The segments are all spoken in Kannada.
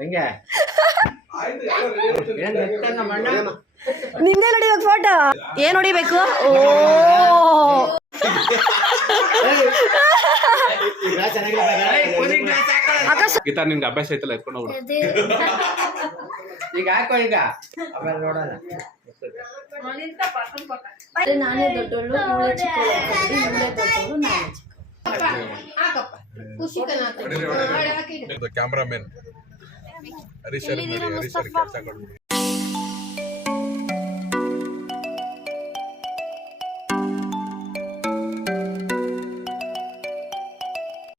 ಹೆಂಗೆ? ಏನ್? ನಿಂದೆ ಹೊಡಿಬೇಕು ಫೋಟೋ ಏನ್ ಹೊಡಿಬೇಕು? ಓ. ಆಕಾಶ. ಗೀತಾ ನಿನ್ಗೆ ಅಭ್ಯಾಸ ಐತಲ್ಲ ಎತ್ಕೊಂಡು ಹೋಗ್ಬಿಡು. ಈಗ ಹಾಕೋ ಈಗ. ಆಮೇಲೆ ನೋಡೋಣ. ನಾನೇ ನಾನೇ ಚಿಕ್ಕವಳು ಕ್ಯಾಮ್ರಾಮನ್. ಹರೀಶ್ ಹರೀಶ್ ಸರ್ ಕೆಲಸ ಕೊಡ್ಬಿಡಿ.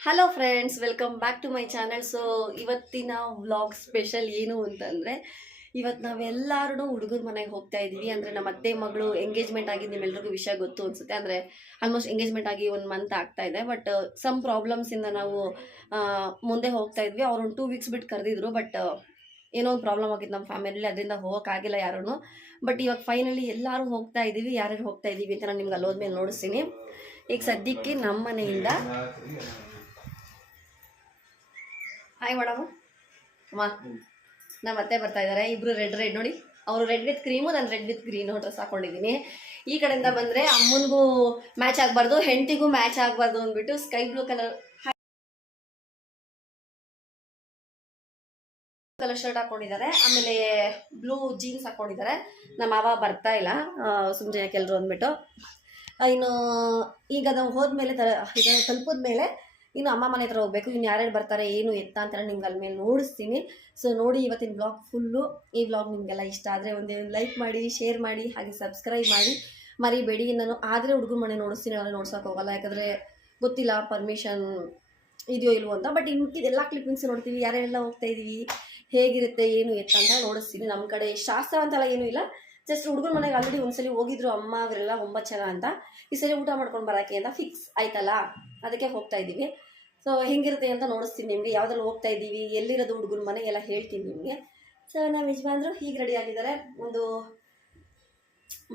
Hello friends welcome back to my channel so ಇವತ್ತಿನ ವ್ಲಾಗ್ ಸ್ಪೆಷಲ್ ಏನು ಅಂತಂದರೆ ಇವತ್ತು ನಾವೆಲ್ಲರೂ ಹುಡುಗರ ಮನೆಗೆ ಹೋಗ್ತಾ ಇದ್ದೀವಿ ಅಂದರೆ ನಮ್ಮ ಅತ್ತೆ, ಮಗಳು ಎಂಗೇಜ್ಮೆಂಟ್ ಆಗಿದ್ದು ನಿಮ್ಮೆಲ್ರಿಗೂ ವಿಷಯ ಗೊತ್ತು ಅನಿಸುತ್ತೆ. ಅಂದರೆ ಆಲ್ಮೋಸ್ಟ್ ಎಂಗೇಜ್ಮೆಂಟ್ ಆಗಿ ಒಂದು ಮಂತ್ ಆಗ್ತಾ ಇದೆ. ಬಟ್ ಸಮ್ ಪ್ರಾಬ್ಲಮ್ಸಿಂದ ನಾವು ಮುಂದೆ ಹೋಗ್ತಾ ಇದ್ವಿ. ಅವ್ರು ಒಂದು ಟೂ ವೀಕ್ಸ್ ಬಿಟ್ಟು ಕರೆದಿದ್ರು. ಬಟ್ ಏನೋ ಒಂದು ಪ್ರಾಬ್ಲಮ್ ಆಗಿತ್ತು ನಮ್ಮ ಫ್ಯಾಮಿಲಿ ಅದರಿಂದ ಹೋಗೋಕ್ಕಾಗಿಲ್ಲ ಯಾರೂ ಬಟ್ ಇವಾಗ ಫೈನಲಿ ಎಲ್ಲರೂ ಹೋಗ್ತಾ ಇದ್ದೀವಿ ಯಾರ್ಯಾರು ಹೋಗ್ತಾ ಇದ್ದೀವಿ ಅಂತ ನಾನು ನಿಮ್ಗೆ ಅಲ್ಲೋದ್ಮೇಲೆ ನೋಡಿಸ್ತೀನಿ. ಈಗ ಸದ್ಯಕ್ಕೆ ನಮ್ಮ ಮನೆಯಿಂದ ಹಾಯ್ ಮೇಡಮ್ ಅಮ್ಮ. ನಮ್ಮ ಅತ್ತೆ ಬರ್ತಾ ಇದ್ದಾರೆ ಇಬ್ರು ರೆಡ್ ರೆಡ್ ನೋಡಿ. ಅವರು ರೆಡ್ ವಿತ್ ಕ್ರೀಮು ನಾನು ರೆಡ್ ವಿತ್ ಗ್ರೀನ್ ಡ್ರೆಸ್ ಹಾಕೊಂಡಿದ್ದೀನಿ ಈ ಕಡೆಯಿಂದ ಬಂದರೆ ಅಮ್ಮನಿಗೂ ಮ್ಯಾಚ್ ಆಗಬಾರ್ದು, ಹೆಂಡತಿಗೂ ಮ್ಯಾಚ್ ಆಗಬಾರ್ದು ಅಂದ್ಬಿಟ್ಟು sky blue colour colour shirt ಹಾಕೊಂಡಿದ್ದಾರೆ, ಆಮೇಲೆ ಬ್ಲೂ ಜೀನ್ಸ್ ಹಾಕೊಂಡಿದ್ದಾರೆ. ನಮ್ಮ ಮಾವ ಬರ್ತಾ ಇಲ್ಲ ಸುಮ್ಮನೆ ಕೆಲರು ಅಂದ್ಬಿಟ್ಟು. ಇನ್ನು ಈಗ ನಾವು ಹೋದ್ಮೇಲೆ ತ ಈಗ ಮೇಲೆ ಇನ್ನು ಅಮ್ಮ ಮನೆ ಹತ್ರ ಹೋಗ್ಬೇಕು. ಇನ್ನು ಯಾರ್ಯಾರು ಬರ್ತಾರೆ, ಏನು ಎತ್ತ ಅಂತ ನಿಮ್ಗೆ ಅಲ್ಲಿ ಮೇಲೆ ನೋಡಿಸ್ತೀನಿ. ಸೊ ನೋಡಿ ಇವತ್ತಿನ ಬ್ಲಾಗ್ ಫುಲ್ಲು ಈ ಬ್ಲಾಗ್ ನಿಮಗೆಲ್ಲ ಇಷ್ಟ ಆದರೆ ಒಂದೇ ಲೈಕ್ ಮಾಡಿ ಶೇರ್ ಮಾಡಿ, ಹಾಗೆ ಸಬ್ಸ್ಕ್ರೈಬ್ ಮಾಡಿ. ಮರಿಬೇಡಿ. ನಾನು ಆದರೆ ಹುಡುಗರು ಮನೆ ನೋಡಿಸ್ತೀನಿ ಅವ್ರಿಗೆ ನೋಡ್ಸೋಕೆ ಹೋಗಲ್ಲ. ಯಾಕಂದರೆ ಗೊತ್ತಿಲ್ಲ ಪರ್ಮಿಷನ್ ಇದೆಯೋ ಇಲ್ವೋ ಅಂತ. ಬಟ್ ಇದೆಲ್ಲ ಕ್ಲಿಪ್ಪಿಂಗ್ಸ್ ನೋಡ್ತೀವಿ. ಯಾರೆಲ್ಲ ಹೋಗ್ತಾ ಇದೀವಿ, ಹೇಗಿರುತ್ತೆ, ಏನು ಎತ್ತ ಅಂತ ನೋಡಿಸ್ತೀನಿ. ನಮ್ಮ ಕಡೆ ಶಾಸ್ತ್ರ ಅಂತೆಲ್ಲ ಏನೂ ಇಲ್ಲ. ಜಸ್ಟ್ ಹುಡುಗನ ಮನೆಗೆ ಆಲ್ರೆಡಿ ಒಂದ್ಸಲಿ ಹೋಗಿದ್ರು ಅಮ್ಮ ಅವರೆಲ್ಲ ಒಂಬತ್ತು ಜನ ಅಂತ, ಈ ಸರಿ ಊಟ ಮಾಡ್ಕೊಂಡು ಬರೋಕ್ಕೆ ಅಂತ ಫಿಕ್ಸ್ ಆಯ್ತಲ್ಲ? ಅದಕ್ಕೆ ಹೋಗ್ತಾ ಇದ್ದೀವಿ. ಸೊ ಹೆಂಗಿರುತ್ತೆ ಅಂತ ನೋಡಿಸ್ತೀನಿ ನಿಮಗೆ. ಯಾವ್ದ್ರಲ್ಲಿ ಹೋಗ್ತಾ ಇದ್ದೀವಿ, ಎಲ್ಲಿರೋದು ಹುಡುಗನ ಮನೆ ಎಲ್ಲ ಹೇಳ್ತೀನಿ ನಿಮಗೆ. ಸೊ ನಮ್ಮ ಯಜಮಾನ್ರು ಹೀಗೆ ರೆಡಿ ಆಗಿದ್ದಾರೆ. ಒಂದು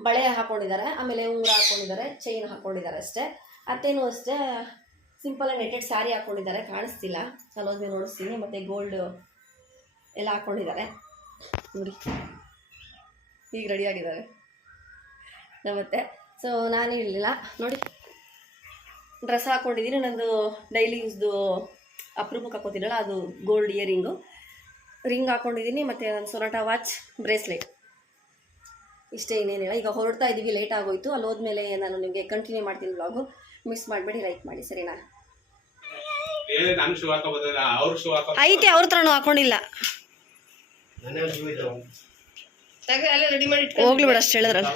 ಬಳೆ ಹಾಕೊಂಡಿದ್ದಾರೆ, ಆಮೇಲೆ ಉಂಗುರ ಹಾಕೊಂಡಿದ್ದಾರೆ ಚೈನ್ ಹಾಕೊಂಡಿದ್ದಾರೆ ಅಷ್ಟೇ. ಅತ್ತೇನು ಅಷ್ಟೇ ಸಿಂಪಲ್ ನೆಟೆಡ್ ಸ್ಯಾರಿ ಹಾಕೊಂಡಿದ್ದಾರೆ. ಕಾಣಿಸ್ತಿಲ್ಲ. ಚಲೋದ್ಮೇಲೆ ನೋಡಿಸ್ತೀನಿ. ಮತ್ತು ಗೋಲ್ಡ್ ಎಲ್ಲ ಹಾಕ್ಕೊಂಡಿದ್ದಾರೆ ನೋಡಿ. ಈಗ ರೆಡಿ ಆಗಿದ್ದಾವೆ. ನಮ್ಮತ್ತೆ ಸೊ ನಾನು ಇರಲಿಲ್ಲ ನೋಡಿ. ಡ್ರೆಸ್ ಹಾಕ್ಕೊಂಡಿದ್ದೀನಿ ನಂದು ಡೈಲಿ ಯೂಸ್ದು ಅಪ್ರೂಪಕ್ಕೆ ಹಾಕೋತಿರಲ್ಲ ಅದು ಗೋಲ್ಡ್ ಇಯರಿಂಗು ರಿಂಗ್ ಹಾಕ್ಕೊಂಡಿದ್ದೀನಿ ಮತ್ತು ನನ್ನ ಸೊನಾಟ ವಾಚ್ ಬ್ರೇಸ್ಲೆಟ್ ಇಷ್ಟೇ ಇನ್ನೇನಿಲ್ಲ. ಈಗ ಹೊರಡ್ತಾ ಇದ್ದೀವಿ ಲೇಟ್ ಆಗೋಯ್ತು. ಅಲ್ಲಿ ಹೋದ್ಮೇಲೆ ನಾನು ನಿಮಗೆ ಕಂಟಿನ್ಯೂ ಮಾಡ್ತೀನಿ ಬ್ಲಾಗು ಮಿಸ್ ಮಾಡಬೇಡಿ ಲೈಕ್ ಮಾಡಿ ಸರಿನಾ? ಏ ನಾನು ಶೂ ಹಾಕೋಬೋದಲ್ಲ ಅವ್ರು ಶೂ ಹಾಕೋ ಐತೆ ಅವ್ರ ಹತ್ರನೂ ಹಾಕೊಂಡಿಲ್ಲ. ಹೋಗ್ಲಿ ಬಿಡ ಅಷ್ಟು ಹೇಳಿದ್ರಲ್ಲ.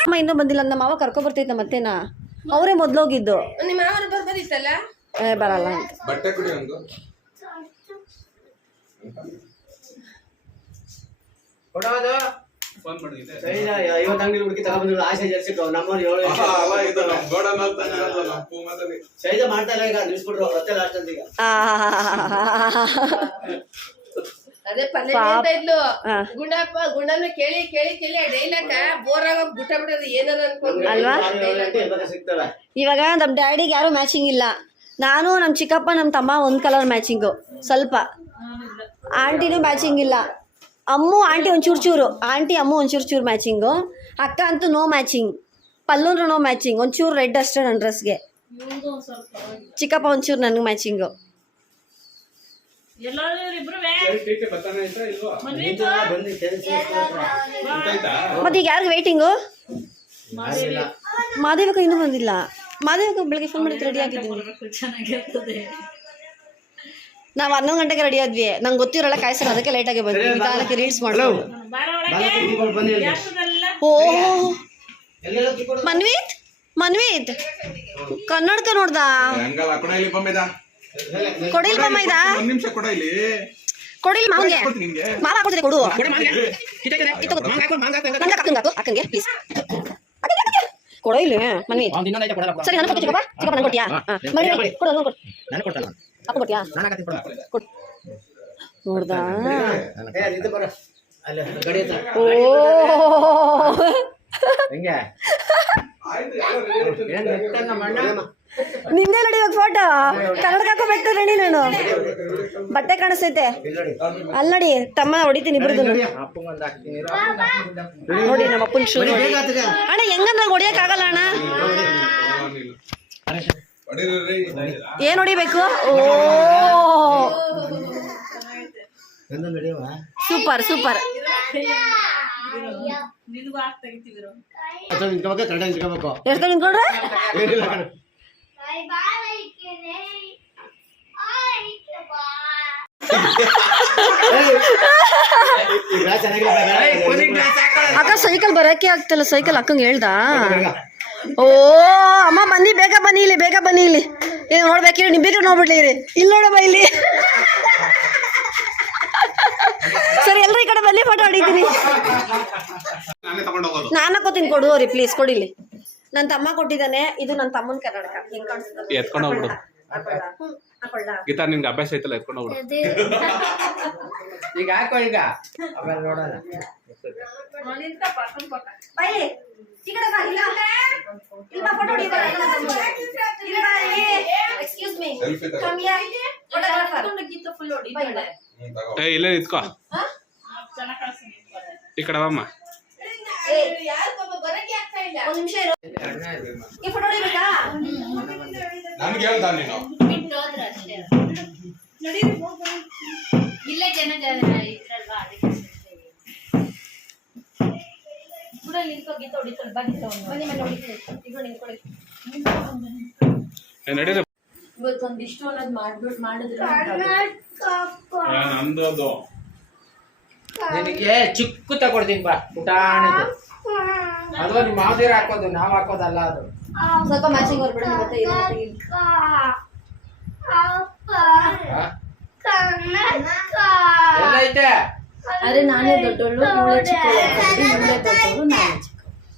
ಅಮ್ಮ ಇನ್ನೂ ಬಂದಿಲ್ಲ ನಮ್ಮ ಮಾವ ಕರ್ಕೊಬರ್ತೈತೆ ಮತ್ತೇನಾ? ಅವರೇ ಮೊದ್ಲೋಗಿದ್ದು ನಿಮ್ಮ ಮಾವನ ಬರ್ಬೋದಿತ್ತಲ್ಲ ಏ ಬರಲ್ಲ. ಬಟ್ಟೆ ಕುಡಿ ಒಂದು ಕೊಡೋದು? ಫೋನ್ ಮಾಡಿದ್ದೆ. ಸರಿನಾ? ಐವತ್ತು ಅಂಗಡಿ ಹುಡುಕಿ ತಗೊಂಡ್ಬಂದ್ರು ಆಸೆ ಜರ್ಸಿಟ್ಟು ನಮ್ಮವ್ರು ಏಳು ಅಲ್ಲ ಇದು ನಮ್ಮ ಗೋಡನ್ ಅಂತ ಇರಲ್ಲ, ನಮ್ಮ ಪೂ ಮಾತಲ್ಲಿ. ಸೈಜ ಮಾಡ್ತಾ ಇಲ್ಲ ಈಗ ನಿಲ್ಸ್ಬಿಟ್ರು ಮತ್ತೆ ಲಾಸ್ಟ್ ಅಂತ ಈಗ. ಅದೇ ಪಲ್ಲೆ ಪಾಪ. ಇದ್ಲು. ಗುಂಡಪ್ಪ ಗುಂಡನ ಕೇಳಿ ಕೇಳಿ ಕೇಳಿ ಡೈಲಾಗ ಬೋರ್ ಆಗೋಗ್ ಗುಟ್ಟ ಬಿಡೋದು ಏನಾರ ಅನ್ಕೊಂಡು ಅಲ್ವಾ? ಇವಾಗ ನಮ್ ಡ್ಯಾಡಿಗೆ ಯಾರು ಮ್ಯಾಚಿಂಗ್ ಇಲ್ಲ. ನಾನು ನಮ್ಮ ಚಿಕ್ಕಪ್ಪ ನಮ್ಮ ತಮ್ಮ ಒಂದ್ ಕಲರ್ ಮ್ಯಾಚಿಂಗು ಸ್ವಲ್ಪ. ಆಂಟಿನೂ ಮ್ಯಾಚಿಂಗ್ ಇಲ್ಲ. ಅಮ್ಮು ಆಂಟಿ ಒಂಚೂರು ಚೂರು. ಆಂಟಿ ಅಮ್ಮು ಒಂಚೂರು ಚೂರು ಮ್ಯಾಚಿಂಗು ಅಕ್ಕ ಅಂತೂ ನೋ ಮ್ಯಾಚಿಂಗ್ ಪಲ್ಲೂನು ನೋ ಮ್ಯಾಚಿಂಗ್ ಒಂಚೂರು ರೆಡ್ ಅಷ್ಟೇ ನನ್ನ ಡ್ರೆಸ್ಗೆ ಚಿಕ್ಕಪ್ಪ ಒಂಚೂರು ನನಗೆ ಮ್ಯಾಚಿಂಗು ಮತ್ತೆ ಈಗ ಯಾರಿಗೆ ವೇಟಿಂಗು ಮಾದೇವಕ್ಕ ಇನ್ನೂ ಬಂದಿಲ್ಲ. ಮಾದೇವಕ್ಕ ಬೆಳಗ್ಗೆ ಫೋನ್ ಮಾಡಿದ್ರೆ ರೆಡಿ ಆಗಿದ್ದೀನಿ. ನಾವು ಹನ್ನೊಂದು ಗಂಟೆಗೆ ರೆಡಿ ಆದ್ವಿ. ನಂಗೆ ಗೊತ್ತಿರಲ್ಲ ಕಾಯಿಸಲ್ಲ ಅದಕ್ಕೆ ಲೇಟಾಗಿ ಬಂದ್ವಿ. ನಿಧಾನಕ್ಕೆ ರೀಲ್ಸ್ ಮಾಡೋದು ಬಾಲಕ ಕೀಬೋರ್ಡ್ ಬಂದು ಇಲ್ಲಿ. ಓ ಎಲ್ಲೆಲ್ಲೋ ಕೀಬೋರ್ಡ್ ಮನ್ವೀತ್? ಮನ್ವೀತ್? ಕನ್ನಡಕ ನೋಡ್ದ? ಕೊಡಿಲ್ ಬಮ್ಮ ಇದ? ಒಂದ್ ನಿಮಿಷ ಕೊಡ ಇಲ್ಲಿ ಕೊಡಿಲ್ ಕೊಡ್ತೀನಿ ನಿಂಗೆ ಮಾವ ಹಾಕೊಡ್ತೀನಿ ಕೊಡು. ನಂಗೆ ಅಕ್ಕಂಗೆ ಹಾಕು ಅಕ್ಕಂಗೆ ಪ್ಲೀಸ್ ಕೊಡೋ ಇಲ್ಲಿ ಮನ್ವೀತ್. ಸರಿ ನಾನು ಕೊಡ್ತೀನಿ ಚಿಕ್ಕಪ್ಪ ಚಿಕ್ಕಪ್ಪ ನಂಗೆ ಕೊಡ್ತೀಯಾ? ಮನೆ ಕೊಡು ನಾನು ಕೊಡು. ನಾನು ಕೊಡ್ತಲ್ಲ ಅಪ್ಪ ಕೊಡ್ತೀಯಾ ನಾನು ಹಾಕತ್ತೀನಿ ಕೊಡು. ಕೊಡು ನೋಡ್ದಾ ಏ, ನಿಂತು ಬರೋ. ಅಲ್ಲಿ ಗಡಿ ಹತ್ರ. ಓ ಹೆಂಗೆ ಏನ್ ಎತ್ತ ನಮ್ಮ ಅಣ್ಣ? ನಿಮ್ದೇ ನೋಡಿ ಇವಾಗ ಫೋಟೋ ಕನ್ನಡಕ್ಕೆ ಹಾಕೋಬೇಕು ರೆಡಿ ನಾನು ಬಟ್ಟೆ ಕಾಣಿಸ್ತೈತೆ ಇಲ್ಲಿ ನೋಡಿ. ಅಲ್ಲಿ ನೋಡಿ ತಮ್ಮ ಹೊಡಿತೀನಿ ಇಬ್ರದ್ದು ನೋಡಿ, ಅಪ್ಪಂಗೊಂದು ಹಾಕ್ತೀನಿ ಇರು. ನೋಡಿ ನಮ್ಮ ಅಪ್ಪನ ಶೂ ಬರೀ ನೋಡಿ ಬೇಗ ಆತಗೆ. ಅಣ್ಣ ಹೆಂಗಂದ್ರೆ ಹೊಡಿಯಕ್ ಆಗಲ್ಲ ಅಣ್ಣ ಏನ್ ಹೊಡಿಬೇಕು? Super super. ಎಷ್ಟು ನಿಂತ್ಕೊಂಡ್ರೆ. ಅಕ್ಕ ಸೈಕಲ್ ಬರಕ್ಕೆ ಆಗ್ತಿಲ್ಲ ಸೈಕಲ್ ಅಕ್ಕಂಗೆ ಹೇಳ್ದಾ. ಓ ಅಮ್ಮ ಬನ್ನಿ ಬೇಗ ಬನ್ನಿ ಇಲ್ಲಿ ಬೇಗ ಬನ್ನಿ ಇಲ್ಲಿ. ಏನ್ ನೋಡ್ಬೇಕಿರಿ ನೀವು ಬೇಗ ನೋಡ್ಬಿಡ್ಲಿ ರೀ ಇಲ್ಲಿ ನೋಡಮ್ಮ ಇಲ್ಲಿ. ಸರಿ ಎಲ್ರು ಈ ಕಡೆ ಬನ್ನಿ ಫೋಟೋ ಹೊಡಿತೀನಿ. ನಾನೇ ತಗೊಂಡು ಹೋಗೋದು. ನಾನು ಕೊತೀನಿ ಕೊಡು ರೀ ಪ್ಲೀಸ್ ಕೊಡಿಲಿ ನನ್ನ ತಮ್ಮ ಕೊಟ್ಟಿದ್ದಾನೆ ಇದು ನನ್ನ ತಮ್ಮನ ಕರ್ನಾಟಕ. ಹಿಂಗೆ ಕಾಣಿಸ್ತದೆ. ಗೀತಾ ನಿಮ್ಗೆ ಅಭ್ಯಾಸ ಐತಲ್ಲ ಎತ್ಕೊಂಡು ಹೋಗ್ಬಿಡು. ಈಗ ಹಾಕೋ ಈಗ. ಆಮೇಲೆ ನೋಡೋಣ. ಫೋಟೋ ಏ ಇಲ್ಲೇ ನಿಂತ್ಕೋ. ಈ ಕಡೆ ಒಂದ್ ನಿಮಿಷ ನನ್ಗೆ ಹೇಳ್ದ ನೀನು? ಇಲ್ಲ ಜನ ಜನ ಇದ್ರಲ್ವಾ ಅದಕ್ಕೆ ಊರಲ್ಲಿ ನಿಂತ್ಕೋ ಗೀತ ಹೊಡಿತಾಳೆ. ಬಾ ಗೀತ ಬನ್ನಿ ಮನೆ ನಿಂತ್ಕೊಳ್ಳಿ. ನಡೀರಿ. ಇವತ್ತೊಂದಿಷ್ಟು ಅನ್ನೋದು ಮಾಡ್ಬಿಟ್ಟು ಮಾಡಿದ್ರೆ ನಿನಗೆ ಚಿಕ್ಕ ತಗೊಡ್ತೀನಿ ಬಾ. ಪುಟಾಣ. ಅದು ನಿಮ್ಮ ಮಾವದಿರ ಹಾಕೋದು ನಾವ್ ಹಾಕೋದಲ್ಲ ಅದು. ಸ್ವಲ್ಪ ಮ್ಯಾಚಿಂಗ್ ಮತ್ತೆ ಅರೆ, ನಾನೇ ದೊಡ್ಡವಳು ಇವಳೇ ಚಿಕ್ಕವಳು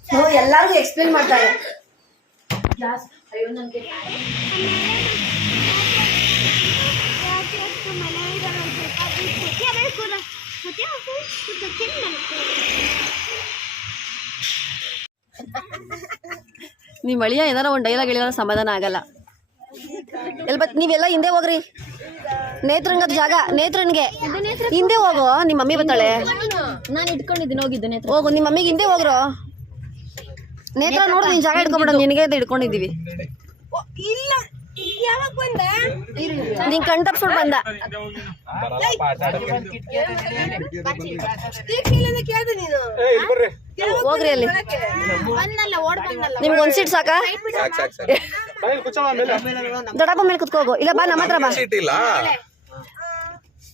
ಇವಳೇ ಎಲ್ಲಾರ್ಗು ಎಕ್ಸ್ಪ್ಲೇನ್ ಮಾಡ್ತಾರೆ. ಕ್ಲಾಸ್ ಅಯ್ಯೋ ನನಗೆ ನಿಮ್ಮ ಅಳಿಯ ಏನಾರ ಒಂದು ಡೈಲಾಗ್ ಹೇಳಿದ್ರೆ ಸಮಾಧಾನ ಆಗಲ್ಲ. ಎಲ್ ಬತ್ ನೀವೆಲ್ಲ ಹಿಂದೆ ಹೋಗ್ರಿ. ನೇತ್ರಂಗದ ಜಾಗ ನೇತ್ರನ್ಗೆ. ಹಿಂದೆ ಹೋಗು ನಿಮ್ಮ ಮಮ್ಮಿ ಬತ್ತಾಳೆ ನಾನು ಇಟ್ಕೊಂಡಿದ್ದೀನಿ ಹೋಗಿದ್ದು ನೇತ್ರ. ಹೋಗು ನಿಮ್ಮ ಮಮ್ಮಿಗೆ ಹಿಂದೆ ಹೋಗ್ರು. ನೇತ್ರ ನೋಡು ನೀನ್ ಜಾಗ ಇಟ್ಕೊಂಬಿಡ ನಿನಗೆ ಇಟ್ಕೊಂಡಿದ್ದೀವಿ ನಿನ್ ಕಣ್ ಬಂದ. ಹೋಗ್ರಿ ಅಲ್ಲಿ. ನಿಮ್ಗೆ ಒಂದ್ ಸೀಟ್ ಸಾಕಾ? ಸಾಕ್ ಸಾಕ್ ಸಾಕ್. ದೊಡ್ಡಪ್ಪ ಮೇಲೆ ಕುತ್ಕೋಗು ಇಲ್ಲ ಬಾ ನಮ್ಮ ಹತ್ರ ಬಾ.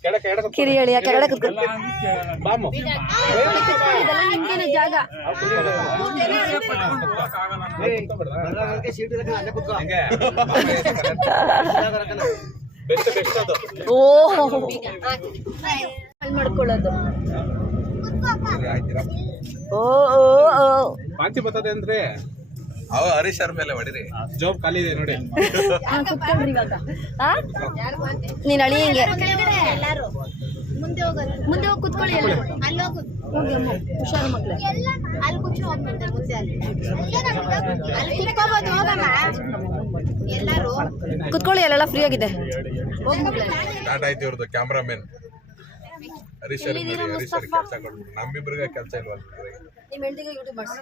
ಸೀಟ್ ಇಲ್ಲ ಕೆಳಕ್ಕೆ ಎಡಕ್ಕೆ ಕಿರಿ ಹೇಳಿ ಕೆಳಗಡೆ ಕುತ್ಕೋ ಬಾಮು ನಿಮ್ಗೇನೆ ಜಾಗ ಸೀಟ್ ಇರಕ್ಕೆ ಅಲ್ಲೇ ಕುತ್ಕೋ ಹಂಗೆ ಬೆಸ್ಟ್ ಬೆಸ್ಟ್ ಅದು ಓ ಮಾಡ್ಕೊಳ್ಳೋದು ಓ ಓ ಓ ಅಂದ್ರೆ ಅವ ಹರೀಶ್ ಅವ್ರ ಮೇಲೆ ಹೊಡಿರಿ. ಜಾಬ್ ಖಾಲಿ ಇದೆ ನೋಡಿ. ಕುತ್ಕೊಳ್ರಿ ಇವಾಗ. ಆ? ನೀನ್ ಅಳಿ ಹಿಂಗೆ? ಎಲ್ಲಾರು ಮುಂದೆ ಹೋಗೋದು ಮುಂದೆ ಹೋಗಿ ಕುತ್ಕೊಳ್ಳಿ ಎಲ್ಲ. ಅಲ್ಲಿ ಹೋಗು. ಹುಷಾರು ಮಕ್ಳು. ಅಲ್ಲಿ ಕೂತ್ಕೊಂಡು ಹೋಗ್ಬಂದೆ ಮುಂದೆ ಅಲ್ಲಿ. ಅಲ್ಲಿ ಕುತ್ಕೋಬೋದು ಹೋಗಮ್ಮ. ಎಲ್ಲಾರು. ಕುತ್ಕೊಳ್ಳಿ ಅಲ್ಲೆಲ್ಲ ಫ್ರೀ ಆಗಿದೆ. ಸ್ಟಾರ್ಟ್ ಆಯ್ತು ಇವ್ರದ್ದು ಕ್ಯಾಮ್ರಾಮನ್ ಹರೀಶ್ ನಮ್ಮಿಬ್ರಿಗೆ ಕೆಲಸ ಇಲ್ವಲ್ಲ. ನಿಮ್ಮ ಹೆಂಡತಿಗೆ ಯೂಟ್ಯೂಬ್ ಮಾಡಿಸಿ.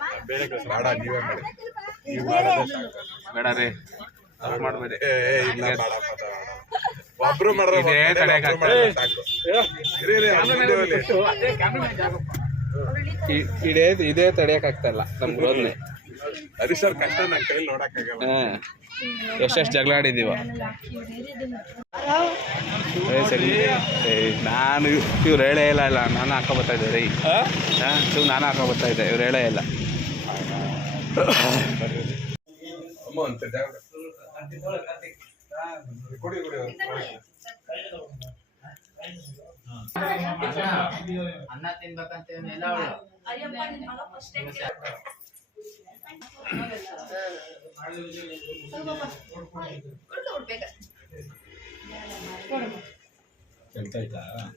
ಬೇಡ ನೀವೇ ಮಾಡಿ. ನೀವ್ ಮಾಡೋದೇ ಬೇಡ ರೀ. ತಪ್ಪು ಮಾಡ್ಬೇಡಿ. ಏ, ಏ, ಇಲ್ಲ ಮಾಡಪ್ಪ ಅದು ಬೇಡ. ಒಬ್ರು ಮಾಡಿದ್ರೆ ಇದೇ ಒಬ್ರು ತಡೆಯಕ್ಕೆ ಮಾಡಿದ್ರೆ ಸಾಕು. ಇರಿ, ಇರಿ, ಅಲ್ಲಿ ಮುಂದೆ ಹೋಗ್ಲಿ. ಇ- ಇದೇ ಇದೇ ತಡೆಯಕ್ ಆಗ್ತಾ ಇಲ್ಲ ನಮ್ ಗ್ರೋತ್ನೆ ಹರೀಶ್ ಅವ್ರ ಕಷ್ಟ ನನ್ನ ಕೈಲಿ ನೋಡಕ್ಕಾಗಲ್ಲ. ಎಷ್ಟೆಷ್ಟು ಜಗಳ ಆಡಿದೀವ. ಏ ಸರಿ ಏ ನಾನು ಇವ್ರು ಹೇಳೇ ಇಲ್ಲ ಇಲ್ಲ ನಾನು ಹಾಕೋ ಬರ್ತಾ ಇದ್ದೆ ರೀ. ಹಾಂ? ಇವ್ ನಾನು ಹಾಕೋ ಬರ್ತಾ ಇದ್ದೆ ಇವ್ರು ಹೇಳೇ ಇಲ್ಲ. ಅಮ್ಮ ಅಂತ ಜಾಗ ಕೊಡಿ ಕೊಡಿ ಅನ್ನ ತಿನ್ಬೇಕಂತ ಏನಿಲ್ಲ ಅವಳು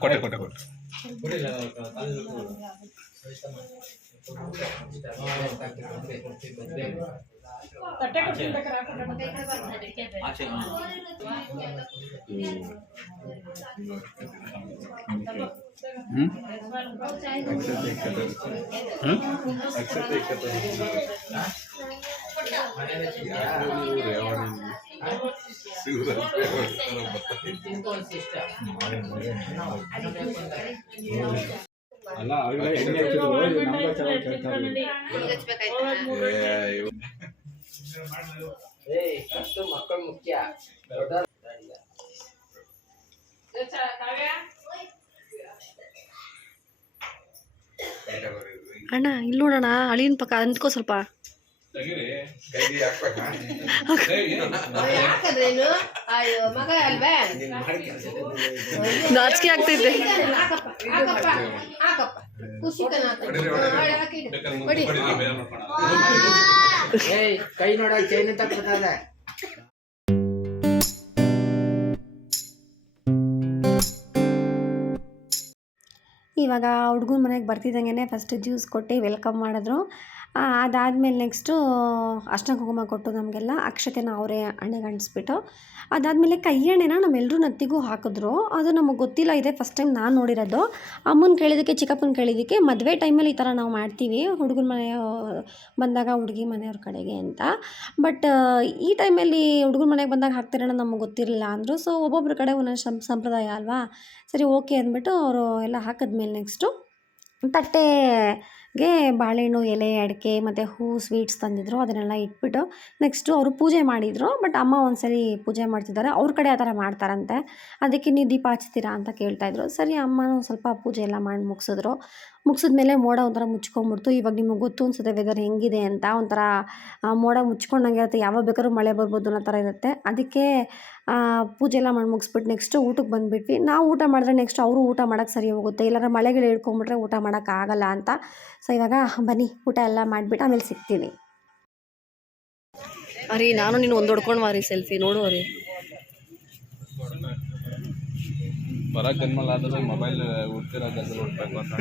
ಕೊಟ್ಟೆ ಕೊಟ್ಟೆ ಕೊಟ್ಟೆ ಹ್ಞೂ ಅಲ್ಲ ಆಗಲೇ ಎಣ್ಣೆ ಹಚ್ಚಿದ್ರು ಮಕ್ಕಳು ಮುಖ್ಯ ಅಣ್ಣ ಇಲ್ಲಿ ನೋಡೋಣ ಅಳಿನ ಪಕ್ಕ ಅಂದ್ಕೋ ಸ್ವಲ್ಪ. ನಾಚಿಕೆ ಆಗ್ತೈತೆ ಕೈ ನೋಡ ಚೈನ್ ಇವಾಗ ಹುಡ್ಗನ ಮನೆಗೆ ಬರ್ತಿದ್ದಂಗೆ ಫಸ್ಟ್ ಜ್ಯೂಸ್ ಕೊಟ್ಟು ವೆಲ್ಕಮ್ ಮಾಡಿದ್ರು. ಅದಾದಮೇಲೆ ನೆಕ್ಸ್ಟು ಅರ್ಶಿನ ಕುಂಕುಮ ಕೊಟ್ಟು ನಮಗೆಲ್ಲ ಅಕ್ಷತೆನ ಅವರೇ ಹಣೆಗೆ ಅಂಟಿಸ್ಬಿಟ್ಟು ಅದಾದಮೇಲೆ ಎಣ್ಣೆನ ನಮ್ಮೆಲ್ಲರೂ ನತ್ತಿಗೂ ಹಾಕಿದ್ರು. ಅದು ನಮಗೆ ಗೊತ್ತಿಲ್ಲ, ಇದೆ ಫಸ್ಟ್ ಟೈಮ್ ನಾನು ನೋಡಿರೋದು. ಅಮ್ಮನ ಕೇಳಿದ್ದಕ್ಕೆ ಚಿಕ್ಕಪ್ಪನ ಕೇಳಿದ್ದಕ್ಕೆ ಮದುವೆ ಟೈಮಲ್ಲಿ ಈ ಥರ ನಾವು ಮಾಡ್ತೀವಿ, ಹುಡುಗನ ಮನೆ ಬಂದಾಗ ಹುಡುಗಿ ಮನೆಯವ್ರ ಕಡೆಗೆ ಅಂತ. ಬಟ್ ಈ ಟೈಮಲ್ಲಿ ಹುಡುಗನ ಮನೆಗೆ ಬಂದಾಗ ಹಾಕ್ತಿರೋಣ ನಮಗೆ ಗೊತ್ತಿರಲಿಲ್ಲ ಅಂದರು. ಸೊ ಒಬ್ಬೊಬ್ಬರ ಕಡೆ ಒಂದೊಂದು ಸಂಪ್ರದಾಯ ಅಲ್ವಾ? ಸರಿ, ಓಕೆ ಅಂದ್ಬಿಟ್ಟು ಅವರು ಎಲ್ಲ ಹಾಕಿದ್ಮೇಲೆ ನೆಕ್ಸ್ಟು ತಟ್ಟೆಗೆ ಬಾಳೆಹಣ್ಣು, ಎಲೆ, ಅಡಿಕೆ ಮತ್ತು ಹೂ ಸ್ವೀಟ್ಸ್ ತಂದಿದ್ರು. ಅದನ್ನೆಲ್ಲ ಇಟ್ಬಿಟ್ಟು ನೆಕ್ಸ್ಟು ಅವರು ಪೂಜೆ ಮಾಡಿದರು. ಬಟ್ ಅಮ್ಮ ಒಂದ್ಸರಿ ಪೂಜೆ ಮಾಡ್ತಿದ್ದಾರೆ. ಅವ್ರ ಕಡೆ ಆ ಥರ ಮಾಡ್ತಾರಂತೆ. ಅದಕ್ಕೆ ನೀವು ದೀಪ ಹಚ್ತೀರಾ ಅಂತ ಕೇಳ್ತಾಯಿದ್ರು ಸರಿ, ಅಮ್ಮನೂ ಸ್ವಲ್ಪ ಪೂಜೆ ಎಲ್ಲ ಮಾಡಿ ಮುಗಿಸಿದ್ರು. ಮುಗಿಸಿದ್ಮೇಲೆ ಮೋಡ ಒಂಥರ ಮುಚ್ಕೊಂಬಿಡ್ತು. ಇವಾಗ ನಿಮಗೆ ಗೊತ್ತು ಅನ್ಸುತ್ತೆ ವೆದರ್ ಹೆಂಗಿದೆ ಅಂತ. ಒಂಥರ ಮೋಡ ಮುಚ್ಕೊಂಡಂಗೆ ಇರುತ್ತೆ ಯಾವಾಗ ಬೇಕಾದ್ರೂ ಮಳೆ ಬರ್ಬೋದು ಅನ್ನೋ ಥರ ಇರುತ್ತೆ. ಅದಕ್ಕೆ ಪೂಜೆ ಎಲ್ಲ ಮಾಡಿ ಮುಗಿಸ್ಬಿಟ್ಟು ನೆಕ್ಸ್ಟ್ ಊಟಕ್ಕೆ ಬಂದುಬಿಟ್ವಿ. ನಾವು ಊಟ ಮಾಡಿದ್ರೆ ನೆಕ್ಸ್ಟ್ ಅವರು ಊಟ ಮಾಡೋಕ್ಕೆ ಸರಿ ಹೋಗುತ್ತೆ. ಇಲ್ಲಾಂದ್ರೆ ಮಳೆಗಳು ಹಿಡ್ಕೊಂಬಿಟ್ರೆ ಊಟ ಮಾಡೋಕ್ಕಾಗಲ್ಲ ಅಂತ. ಸೊ ಇವಾಗ ಬನ್ನಿ, ಊಟ ಎಲ್ಲ ಮಾಡಿಬಿಟ್ಟು ಆಮೇಲೆ ಸಿಗ್ತೀನಿ. ಅರಿ, ನಾನು ನೀನು ಒಂದು ಹೊಡ್ಕೊಂಡು ಮಾರಿ ಸೆಲ್ಫಿ ನೋಡು ಅರಿ. ಬರೋ ಜನ್ಮಲಾದ್ರೆ ಮೊಬೈಲ್ ಹುಡ್ತಿರೋದಾದ್ರೆ ಹುಡ್ಬೇಕು ಅಂತ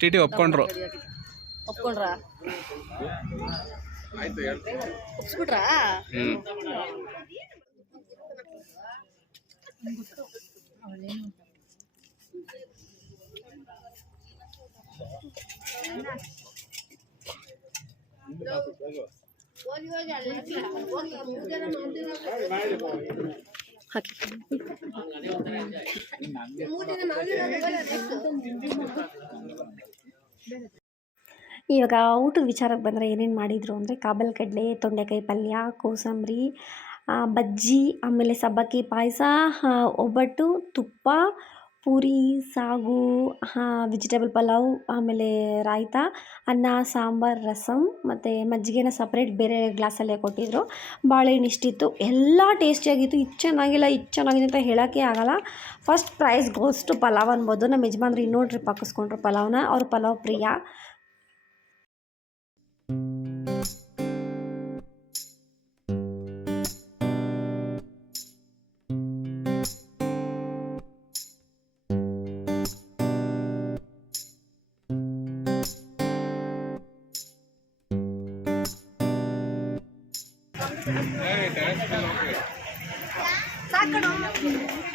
ಟಿ ಟಿ ಒಪ್ಕೊಂಡ್ರು. ಒಪ್ಕೊಂಡ್ರಾ? ಆಯ್ತು ಒಪ್ಸ್ಬಿಟ್ರಾ ಹ್ಞೂ ಇವಾಗ ಊಟದ ವಿಚಾರಕ್ಕೆ ಬಂದರೆ ಏನೇನು ಮಾಡಿದರು ಅಂದರೆ ಕಾಬಲ್ ಕಡಲೆ ತೊಂಡೆಕಾಯಿ ಪಲ್ಯ, ಕೋಸಂಬರಿ ಬಜ್ಜಿ, ಆಮೇಲೆ ಸಬ್ಬಕ್ಕಿ ಪಾಯಸ ಒಬ್ಬಟ್ಟು, ತುಪ್ಪ ಪೂರಿ, ಸಾಗು ವೆಜಿಟೇಬಲ್ ಪಲಾವ್, ಆಮೇಲೆ ರಾಯ್ತ, ಅನ್ನ, ಸಾಂಬಾರು ರಸಮ್ ಮತ್ತು ಮಜ್ಜಿಗೆನ ಸಪ್ರೇಟ್ ಬೇರೆ ಗ್ಲಾಸಲ್ಲೇ ಕೊಟ್ಟಿದ್ದರು ಬಾಳೆಹಣ್ಣು ಇಷ್ಟಿತ್ತು ಎಲ್ಲ ಟೇಸ್ಟಿಯಾಗಿತ್ತು ಇದು ಚೆನ್ನಾಗಿಲ್ಲ, ಇದು ಚೆನ್ನಾಗಿದೆ ಅಂತ ಹೇಳೋಕ್ಕೆ ಆಗಲ್ಲ. ಫಸ್ಟ್ ಪ್ರೈಸ್ ಗೋಸ್ಟು ಪಲಾವ್ ಅನ್ಬೋದು. ನಮ್ಮ ಯಜಮಾನ್ರು ಇನ್ನೂ ಟ್ರಿಪ್ ಹಾಕಿಸ್ಕೊಂಡ್ರು ಪಲಾವ್ನ. ಅವ್ರ ಪಲಾವ್ ಪ್ರಿಯ. ನಿನ್ನ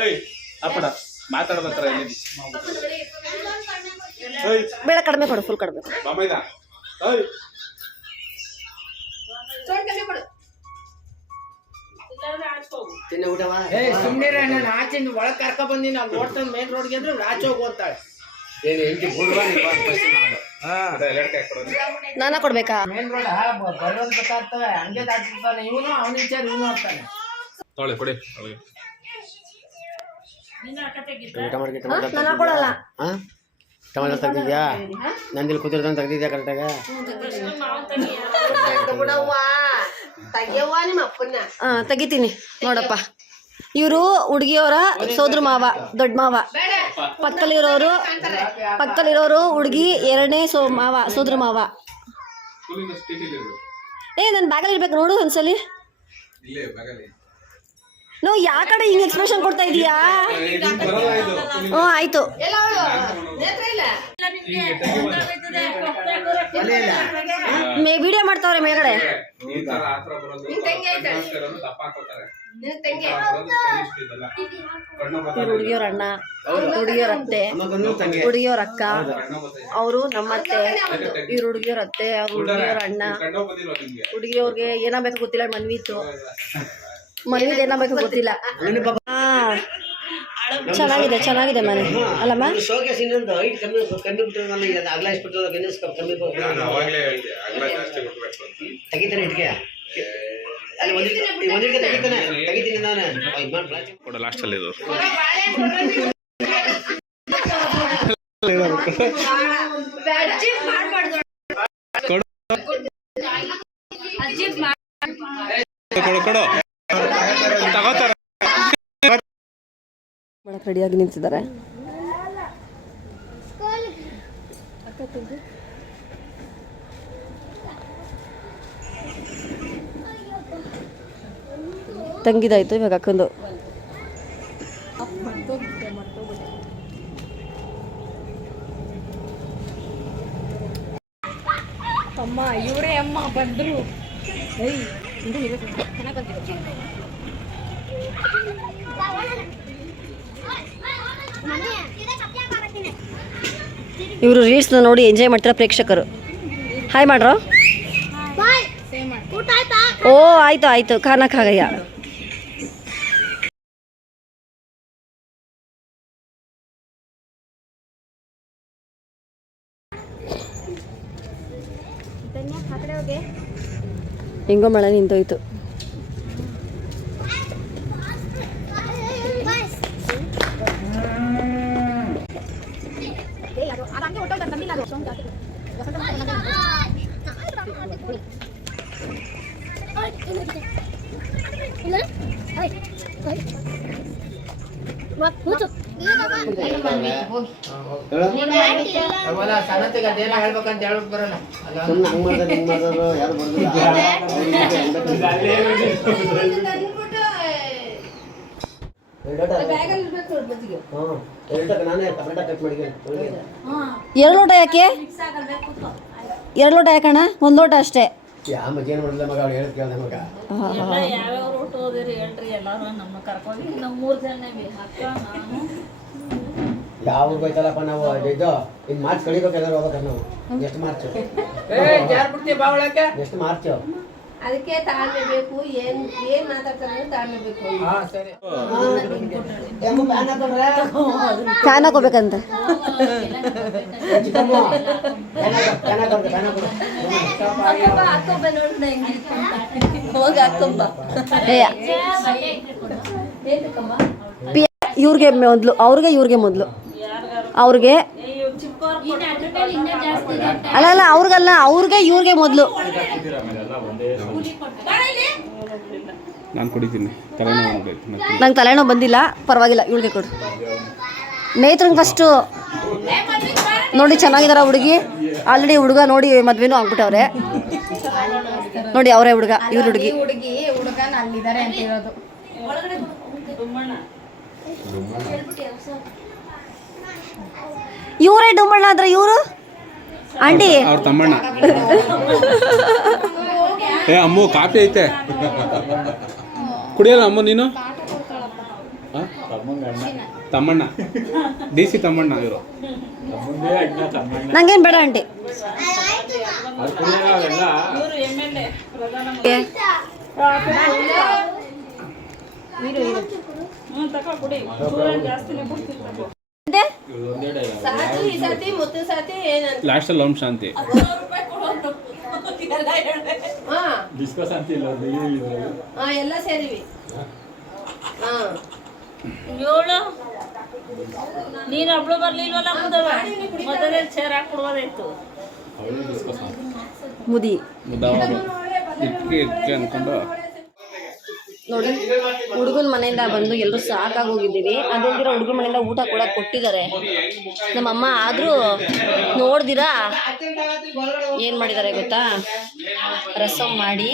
ಏಯ್ ಅಪ್ಪಡ ಮಾತಾಡ್ಬೇಕಾರ ಇಲ್ಲಿ ಬೇಡ ಕಡಿಮೆ ಕೊಡು ಫುಲ್ ಕಡಿಮೆ ಕೊಡು. ಬಾಮೈದ ಏಯ್. ಏ ಸುಮ್ಮನೆ ನಾನು ಒಳಗ್ ಕರ್ಕೊ ಬಂದಿ ನಾವು ನೋಡ್ತಾನೆ ಮೇನ್ ರೋಡ್ಗೆ ಅಂದ್ರೆ ಆಚೆ ಹೋಗ್ತಾಳೆ ಅಂತಾಳೆ. ನಾನ. ಕೊಡ್ಬೇಕಾ? ಮೇನ್ ರೋಡ್ ಬರೋದ್ ಬೇಕಾಗ್ತವೆ ಹಂಗೆ ದಾಟಿರ್ತಾನೆ ಇವನು ಅವನ ವಿಚಾರ ಇವನು ತೊಳೆ ಕೊಡಿ. ಕೊಡಲ್ಲ. ಟೊಮೆಟೊ ತೆಗ್ದಿದ್ಯಾ? ಕೂತಿರ್ತಾನೆ ತೆಗ್ದಿದ್ಯಾ ಕರೆಕ್ಟಾಗ? ತೆಗಿತೀನಿ. ನೋಡಪ್ಪ. ಇವರು ಹುಡುಗಿಯವರ ಸೋದ್ರ ಮಾವ ದೊಡ್ಡ ಮಾವ. ಪಕ್ಕದಲ್ಲಿರೋರು ಪಕ್ಕದಲ್ಲಿರೋರು ಹುಡುಗಿ ಎರಡನೇ ಸೋ ಮಾವ ಸೋದ್ರ ಮಾವ. ಏ ನನ್ನ ಬ್ಯಾಗಲ್ಲಿ ಇರ್ಬೇಕು ನೋಡು ಒಂದ್ಸಲಿ. ಇಲ್ಲೇ ಬಗಲಿ ನೋ ಯಾವ ಕಡೆ ಹಿಂಗ್ ಎಕ್ಸ್ಪ್ರೆಷನ್ ಕೊಡ್ತಾ ಇದೀಯಾ? ಹ್ಮ್ ಆಯ್ತು. ಮೇ ವಿಡಿಯೋ ಮಾಡ್ತಾವ್ರೆ ಮೇಲ್ಗಡೆ. ಹುಡುಗಿಯವ್ರ ಅಣ್ಣ ಹುಡುಗಿಯವ್ರ ಅತ್ತೆ ಹುಡುಗಿಯವ್ರ ಅಕ್ಕ ಅವರು ನಮ್ಮ ಅತ್ತೆ ಇವ್ರು ಹುಡುಗಿಯವ್ರ ಅತ್ತೆ ಅವ್ರ ಹುಡುಗಿಯವ್ರ ಅಣ್ಣ. ಹುಡುಗಿಯವ್ರಿಗೆ ಏನಾಗಬೇಕು ಗೊತ್ತಿಲ್ಲ ಮನ್ವಿ ಮನ್ವಿದ್ ಏನಾಗಬೇಕು ಗೊತ್ತಿಲ್ಲ. ಚೆನ್ನಾಗಿದೆ ಚೆನ್ನಾಗಿದೆ ಮನೆ. ಅಲ್ಲಮ್ಮ? ಶೋಕೇಸ್ ಇನ್ನೊಂದು ಹೈಟ್ ಕಮ್ಮಿ ಕಮ್ಮಿ ಬಿಟ್ಟರೆ ನಾನು ಅಗಲ ಇಸ್ಬಿಟ್ಟು ಗಿನ್ನಿಸ್ ಕಮ್ಮಿ ನಾನು ಅವಾಗ್ಲೇ ಹೇಳ್ದೆ ಅಗಲ ಜಾಸ್ತಿ ಕೊಡ್ಬೇಕು ಅಂತ. ತೆಗಿತಾನೆ ಇಟ್ಕೆ ಅಲ್ಲಿ ಒಂದಿಗೆ ಒಂದಿಗೆ ತೆಗಿತಾನೆ. ತೆಗಿತೀನಿ ನಾನು. ಇದು ಮಾಡಿ ಪ್ಲಾಸ್ಟಿಕ್ ಕೊಡ ಲಾಸ್ಟಲ್ಲಿ ಇದು. ಕೊಡು ಕೊಡು. ಮಾಡಕ್ ರೆಡಿಯಾಗಿ ನಿಂತಿದ್ದಾರೆ. ತಂಗಿದಾಯ್ತು ಇವಾಗ ಅಕ್ಕಂದು. ಇವರು ರೀಲ್ಸ್ನ ನೋಡಿ ಎಂಜಾಯ್ ಮಾಡ್ತಾರೆ ಪ್ರೇಕ್ಷಕರು? ಹಾಯ್ ಮಾಡ್ರೋ? ಓ ಆಯ್ತು ಆಯ್ತು. ಖಾನಕ್ಕಾಗಯ್ಯ ಹೆಂಗೋ ಮಳೆ ನಿಂತೋಯ್ತು ಅವಲ್ಲ ಹೇಳ್ಬೇಕಂತ ಬರೋಣ ಎರಡು ಲೋಟ ಯಾಕೆ? ಎರಡು ಲೋಟ ಯಾಕಣ ಒಂದು ಲೋಟ ಅಷ್ಟೇ. ಏನು ಮಾಡಿಲ್ಲ ಮಗ ಅವ್ರು ಮಗ ರೂಟ್ ಹೋದಿರಿ ಹೇಳ್ರಿ ಎಲ್ಲಾರು ನಮ್ಮ ಕರ್ಕೊಂಡು. ನಮ್ಮ ಮೂರು ಜನ ಯಾವ ಹೋಯ್ತಲ್ಲಪ್ಪ ನಾವು? ಇದು ಇನ್ ಮಾರ್ಚ್ ಕಳಿಬೇಕು ಎಲ್ಲರೂ ಹೋಗ್ಬೇಕಾರೆ ನಾವು. ಎಷ್ಟು ಮಾರ್ಚ್ ಎಷ್ಟು ಮಾರ್ಚ್ ಅದಕ್ಕೆ ತಾಳ್ಮೆ ಬೇಕು ಏನ್ ಏನ್ ಮಾತಾಡ್ತಾರೆ ತಾಳ್ಮೆ ಬೇಕು ಫ್ಯಾನ್ ಹಾಕೋಬೇಕಂತ. ಇವ್ರಿಗೆ ಮೊದ್ಲು ಅವ್ರಿಗೆ ಇವ್ರಿಗೆ ಮೊದಲು. ಅವ್ರಿಗೆ ಅಲ್ಲ ಅಲ್ಲ ಅವ್ರಿಗಲ್ಲ ಅವ್ರಿಗೆ ಇವ್ರಿಗೆ ಮೊದಲು. ನಾನು ಕುಡಿತೀನಿ. ನಂಗೆ ತಲೆನೋವು ಬಂದಿಲ್ಲ ಪರವಾಗಿಲ್ಲ ಇವಳಿಗೆ ಕೊಡು. ನೇತ್ರಂಗೆ ಫಸ್ಟು ನೋಡಿ ಚೆನ್ನಾಗಿದಾರ ಹುಡುಗಿ. ಆಲ್ರೆಡಿ ಹುಡುಗ ನೋಡಿ ಮದ್ವೆನೂ ಆಗ್ಬಿಟ್ಟವ್ರೆ. ನೋಡಿ ಅವರೇ ಹುಡುಗ ಇವ್ರ ಹುಡುಗಿ. ಹುಡುಗಿ. ಹುಡುಗನ ಅಲ್ಲಿದ್ದಾರೆ ಅಂತ ಹೇಳೋದು. ಇವರೇ ಡುಮ್ಮಣ್ಣ ಆದ್ರೆ ಇವರು? ಆಂಟಿ. ಅವ್ರ ತಮ್ಮಣ್ಣ. ಏ ಅಮ್ಮು ಕಾಫಿ ಐತೆ. ಕುಡಿಯಲ್ಲ ಅಮ್ಮ ನೀನು? ಆ? ತಮ್ಮಣ್ಣ. ಡಿ ಸಿ ತಮ್ಮಣ್ಣ ಇವರು. ನಂಗೇನು ಬೇಡ ಆಂಟಿ. ಹ್ಞೂ ತಗೋ ಕುಡಿ. ಚೂರ ಜಾಸ್ತಿನೇ ಕೊಡ್ತೀನಿ ತಗೋ ಸಾತಿ ಈ ಸಾತಿ ಮುತ್ತು ಸಾತಿ ಏನಂತ? ಲಾಸ್ಟಲ್ಲಿ ಓಂ ಶಾಂತಿ. ಹಾ. ಹಾ. ಎಲ್ಲ ಸೇರಿವಿ. ಹಾ. ಏಳು ನೀನು ಒಬ್ಳು ಬರ್ಲಿಲ್ವಲ್ಲ ಮೊದಲೇ? ಚೇರ್ ಹಾಕ್ಬಿಡ್ಬೋದಾಯ್ತು ಮುದಿ. ಇಟ್ಕೆ ಇಟ್ಕೆ ಅನ್ಕೊಂಡು ನೋಡಿ, ಹುಡುಗನ ಮನೆಯಿಂದ ಬಂದು ಎಲ್ಲರೂ ಸಾಕಾಗಿ ಹೋಗಿದ್ದೀವಿ ಅದೊಂದಿರೋ ಹುಡುಗನ ಮನೆಯಿಂದ ಊಟ ಕೂಡ ಕೊಟ್ಟಿದ್ದಾರೆ. ನಮ್ಮಮ್ಮ ಆದರೂ ನೋಡ್ದಿರಾ? ಏನು ಮಾಡಿದ್ದಾರೆ ಗೊತ್ತಾ? ರಸಂ ಮಾಡಿ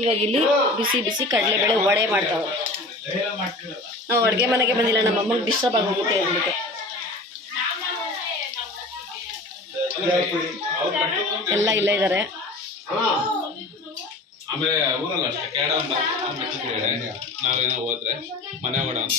ಇವಾಗ ಇಲ್ಲಿ ಬಿಸಿ ಬಿಸಿ ಕಡಲೆಬೇಳೆ ವಡೆ ಮಾಡ್ತಾವೆ ನಾವು ಅಡುಗೆ ಮನೆಗೆ ಬಂದಿಲ್ಲ, ನಮ್ಮ ಅಮ್ಮಗೆ ಡಿಸ್ಟರ್ಬ್ ಆಗೋಗುತ್ತೆ ಅಂದ್ಬಿಟ್ಟು. ಎಲ್ಲ ಇಲ್ಲ ಇದ್ದಾರೆ ಆಮೇಲೆ ಊರಲ್ಲ ಅಷ್ಟೇ. ಕೇಡ ಅಂತ ನಾವೇನೋ ಹೋದ್ರೆ ಮನೆ ಓಡ ಅಂತ.